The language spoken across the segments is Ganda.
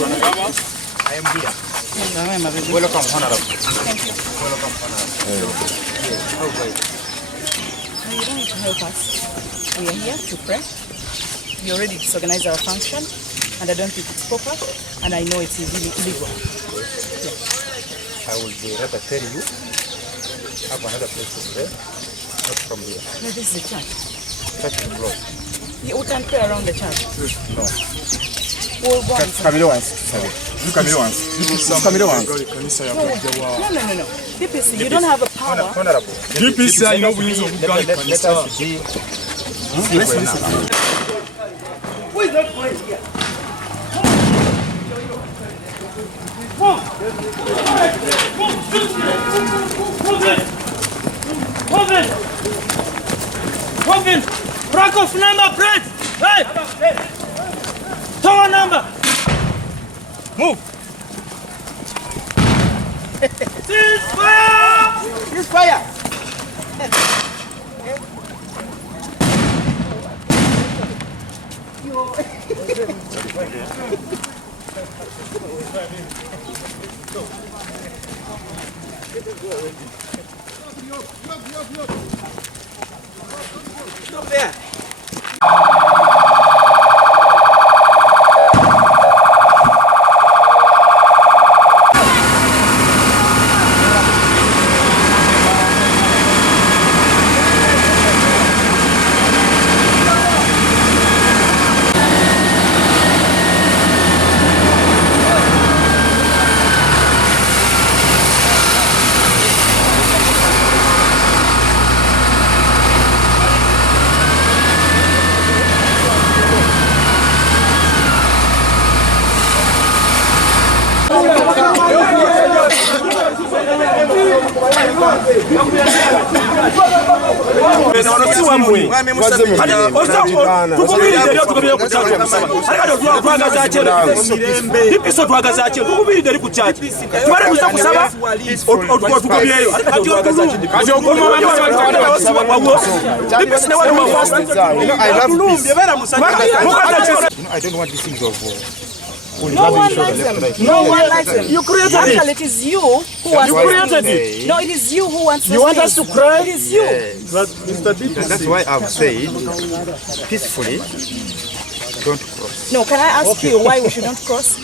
I am here. Welcome, Honorable. Thank you. Welcome, Honorable. You don't need to help us. We are here to pray. We already disorganized our function, and I don't think it's proper, and I know it's illegal. Yeah. I will rather tell you, have another place to pray, not from here. No, this is the church. Church is closed. Yeah, we can pray around the church. No. We'll go and Come here once. Come here once. Come here once. No. DPC, you don't have a power. Honorable. DPC, I know we use Let us be. Listen. Who is not going here? Move in! Rank of number, Brett! Hey! Tower number! Move! Cease fire! Cease fire! Stop there! I don't want these things of war. No one likes them. No one likes them. You created Actually, it. it is you who wants You created it. No, it is you who wants You want us to cry? It is you. But Mr. DPC. That's why I've said peacefully, don't cross. No, can I ask you why we shouldn't cross?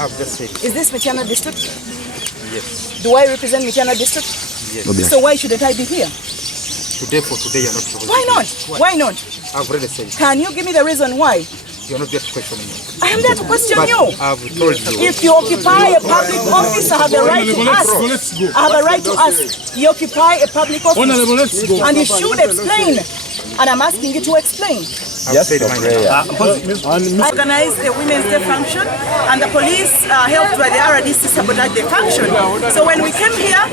I've just said Is this Mityana district? yes. Do I represent Mityana district? Yes. So why shouldn't I be here? Today for today you're not supposed to Why be not? here. Why not? I've already said Can you give me the reason why? you're not just questioning me. I am there to question But you. I've told you. If you occupy a public office, I have the right to ask. Let's go. I have a right to ask. You occupy a public Honorable, office, let's go. and you should explain. And I'm asking you to explain. I've said mine. Organize the Women's Day function, and the police helped by the RDC sabotage the function. So when we came here,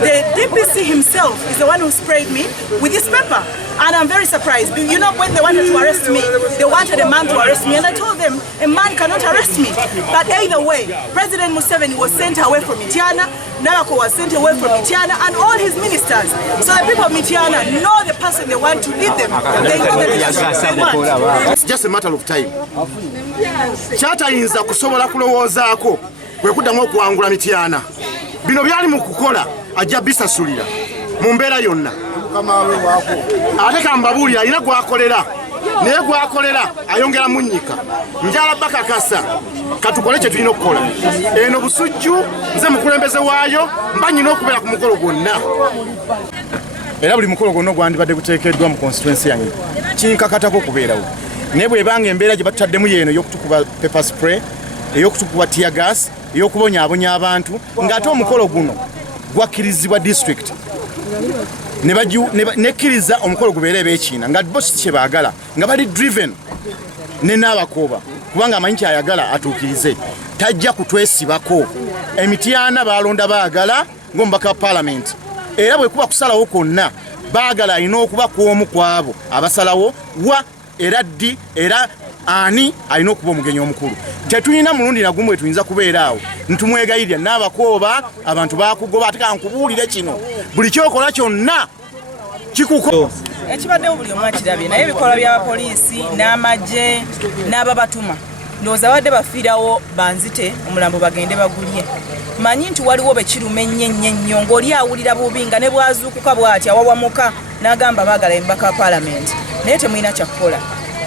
the DPC himself is the one who sprayed me with this paper. And I'm very surprised. You know, when they wanted to arrest me, they wanted a man to arrest me, and I told them a man cannot arrest me. But either way, President Museveni was sent away from Mityana, Narako was sent away from Mityana, and all his ministers. So the people of Mityana know the person they want to lead them. They know the leadership they want. It's just a matter of time. Kyatayinza kusobola kulowoozaako kwe kuddamu okuwangula Mityana. Bino byali mu kukola ajja bisasulira mu mbeera yonna. Ate kambabuulira alina gwakolera naye gwakolera ayongera munnyika. Njala bakakasa katukole kye tulina okukola. Eno busujju nze mukulembeze waayo mba nnyina okubeera ku mukolo gwonna. Era buli mukolo gwonna gwandibadde guteekeddwa mu constituency yange kinkakatako okubeerawo. Naye bw'ebanga embeera gye bataddemu yeeno ey'okutukuba pepper spray, ey'okutukuba tear gas, ey'okubonyaabonya abantu, ng'ate omukolo guno gwakkirizibwa district. Nekkiriza omukolo gubeere eb'ekiina nga bo kye baagala nga bali driven ne n'abakooba kubanga amanyi kyayagala atuukirize tajja kutwesibako. Emityana baalonda baagala ng'omubaka wa paalamenti era bwe kuba kusalawo kwonna baagala alina okuba kw'omu kwabo abasalawo wa era ddi era ani alina okuba omugenyi omukulu. Tetulina mulundi nagumu tuyinza kubeera awo ntumwegayirya n'abakooba abantu bakugoba ate kankubuulire kino buli kyokola kyonna kikuko. Ekibaddewo buli omu akirabye naye ebikola by'abapoliisi n'amagye n'ababatuma ndowooza wadde bafiirawo banzite omulambo bagende bagulye. Manyi nti waliwo bekiruma ennyo ng'oli awulira bubi nga ne bwazuukuka bw'ati awawamuka n'agamba baagala embaka wa paalamenti naye temulina kyakukola.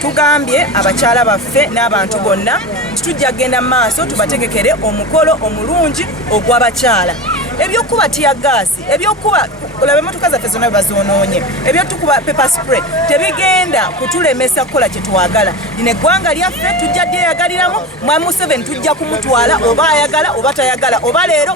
Tugambye abakyala baffe n'abantu bonna nti tujja kgenda mu maaso tubategekere omukolo omulungi ogw'abakyala. Ebyokuba tiya gaasi, ebyokuba olaba emmotoka zaffe zonna bazoonoonye, ebyotukuba pepper spray tebigenda kutulemesa kukola kye twagala. Lino eggwanga lyaffe tujja dyeyagaliramu, Mwami Museveni tujja kumutwala oba ayagala oba tayagala oba leero